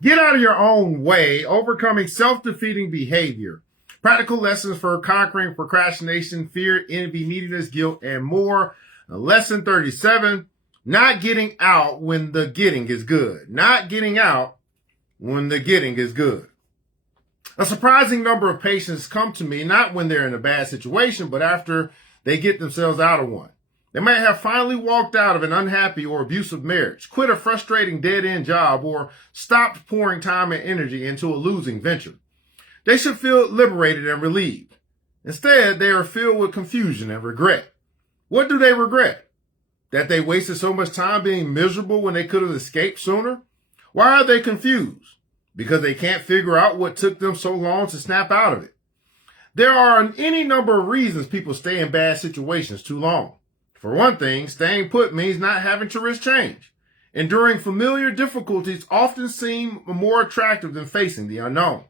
Get out of your own way, overcoming self-defeating behavior. Practical lessons for conquering procrastination, fear, envy, neediness, guilt, and more. Lesson 37, not getting out when the getting is good. Not getting out when the getting is good. A surprising number of patients come to me not when they're in a bad situation, but after they get themselves out of one. They might have finally walked out of an unhappy or abusive marriage, quit a frustrating dead-end job, or stopped pouring time and energy into a losing venture. They should feel liberated and relieved. Instead, they are filled with confusion and regret. What do they regret? That they wasted so much time being miserable when they could have escaped sooner? Why are they confused? Because they can't figure out what took them so long to snap out of it. There are any number of reasons people stay in bad situations too long. For one thing, staying put means not having to risk change. Enduring familiar difficulties often seem more attractive than facing the unknown.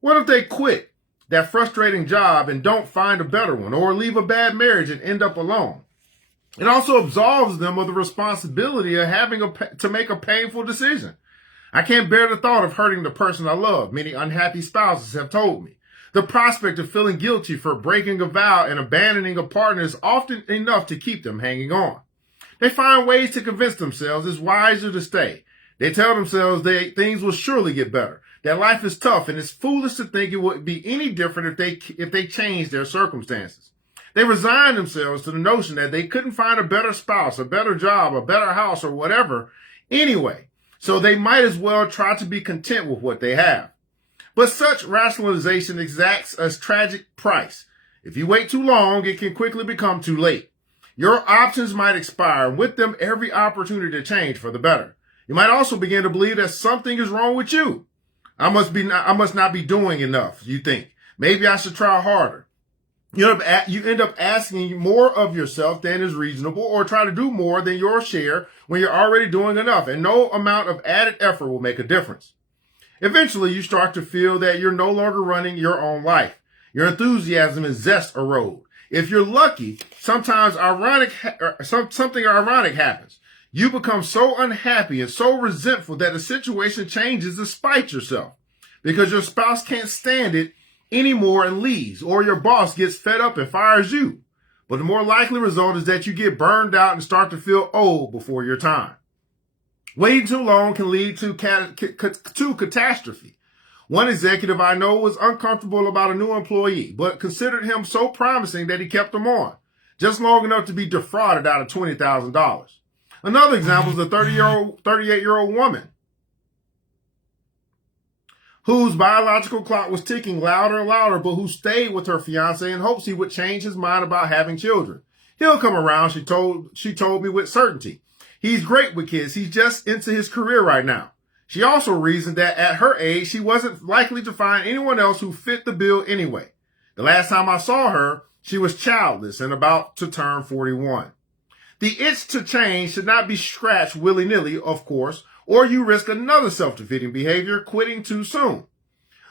What if they quit that frustrating job and don't find a better one, or leave a bad marriage and end up alone? It also absolves them of the responsibility of having to make a painful decision. I can't bear the thought of hurting the person I love, many unhappy spouses have told me. The prospect of feeling guilty for breaking a vow and abandoning a partner is often enough to keep them hanging on. They find ways to convince themselves it's wiser to stay. They tell themselves things will surely get better, that life is tough, and it's foolish to think it would be any different if they change their circumstances. They resign themselves to the notion that they couldn't find a better spouse, a better job, a better house, or whatever anyway, so they might as well try to be content with what they have. But such rationalization exacts a tragic price. If you wait too long, it can quickly become too late. Your options might expire, and with them every opportunity to change for the better. You might also begin to believe that something is wrong with you. I must not be doing enough, you think. Maybe I should try harder. You end up asking more of yourself than is reasonable, or try to do more than your share when you're already doing enough, and no amount of added effort will make a difference. Eventually, you start to feel that you're no longer running your own life. Your enthusiasm and zest erode. If you're lucky, something ironic happens. You become so unhappy and so resentful that the situation changes despite yourself, because your spouse can't stand it anymore and leaves, or your boss gets fed up and fires you. But the more likely result is that you get burned out and start to feel old before your time. Waiting too long can lead to catastrophe. One executive I know was uncomfortable about a new employee, but considered him so promising that he kept him on, just long enough to be defrauded out of $20,000. Another example is a 38-year-old woman whose biological clock was ticking louder and louder, but who stayed with her fiance in hopes he would change his mind about having children. He'll come around, she told me with certainty. He's great with kids. He's just into his career right now. She also reasoned that at her age, she wasn't likely to find anyone else who fit the bill anyway. The last time I saw her, she was childless and about to turn 41. The itch to change should not be scratched willy-nilly, of course, or you risk another self-defeating behavior, quitting too soon.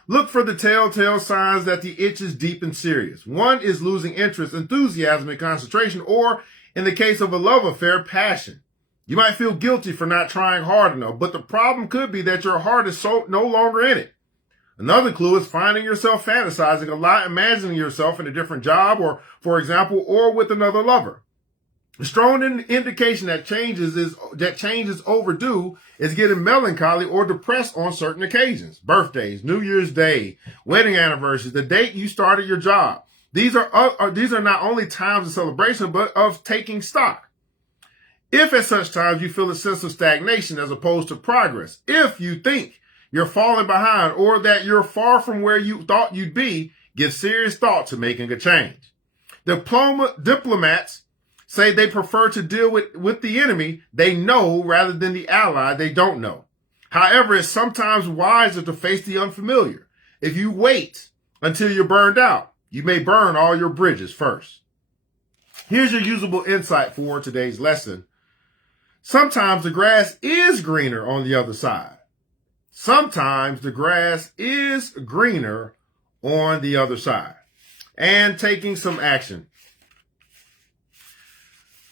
Look for the telltale signs that the itch is deep and serious. One is losing interest, enthusiasm, and concentration, or, in the case of a love affair, passion. You might feel guilty for not trying hard enough, but the problem could be that your heart is no longer in it. Another clue is finding yourself fantasizing a lot, imagining yourself in a different job, or, for example, or with another lover. A strong indication that change is overdue is getting melancholy or depressed on certain occasions. Birthdays, New Year's Day, wedding anniversaries, the date you started your job. These are not only times of celebration, but of taking stock. If at such times you feel a sense of stagnation as opposed to progress, if you think you're falling behind or that you're far from where you thought you'd be, give serious thought to making a change. Diplomats say they prefer to deal with the enemy they know rather than the ally they don't know. However, it's sometimes wiser to face the unfamiliar. If you wait until you're burned out, you may burn all your bridges first. Here's your usable insight for today's lesson. Sometimes the grass is greener on the other side. Sometimes the grass is greener on the other side. And taking some action.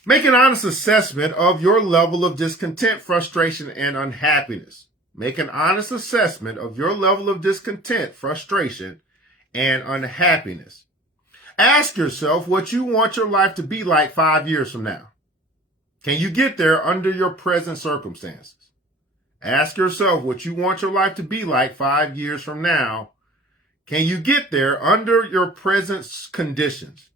Make an honest assessment of your level of discontent, frustration, and unhappiness. make an honest assessment of your level of discontent, frustration, and unhappiness. Ask yourself what you want your life to be like 5 years from now. Can you get there under your present circumstances? Ask yourself what you want your life to be like 5 years from now. Can you get there under your present conditions?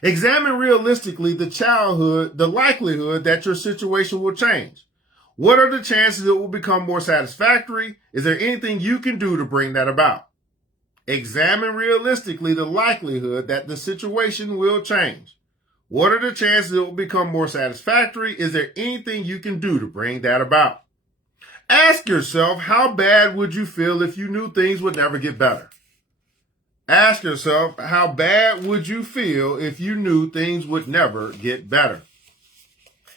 Examine realistically the likelihood that your situation will change. What are the chances it will become more satisfactory? Is there anything you can do to bring that about? Examine realistically the likelihood that the situation will change. What are the chances it will become more satisfactory? Is there anything you can do to bring that about? Ask yourself, how bad would you feel if you knew things would never get better? Ask yourself, how bad would you feel if you knew things would never get better?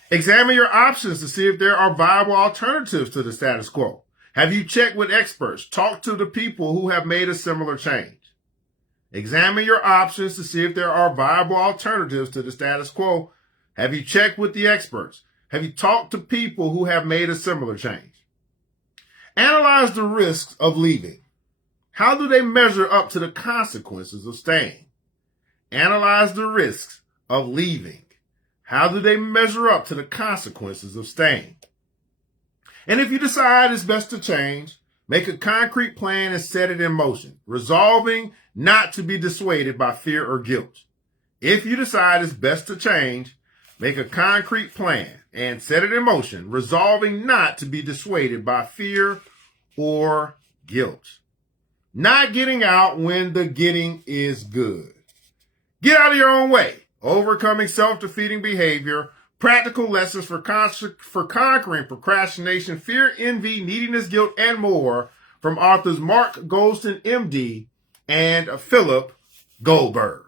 Examine your options to see if there are viable alternatives to the status quo. Have you checked with experts? Talk to the people who have made a similar change. Examine your options to see if there are viable alternatives to the status quo. Have you checked with the experts? Have you talked to people who have made a similar change? Analyze the risks of leaving. How do they measure up to the consequences of staying? Analyze the risks of leaving. How do they measure up to the consequences of staying? And if you decide it's best to change, make a concrete plan and set it in motion, resolving not to be dissuaded by fear or guilt. If you decide it's best to change, make a concrete plan and set it in motion, resolving not to be dissuaded by fear or guilt. Not getting out when the getting is good. Get out of your own way. Overcoming self-defeating behavior. Practical lessons for conquering procrastination, fear, envy, neediness, guilt, and more from authors Mark Goulston, MD, and Philip Goldberg.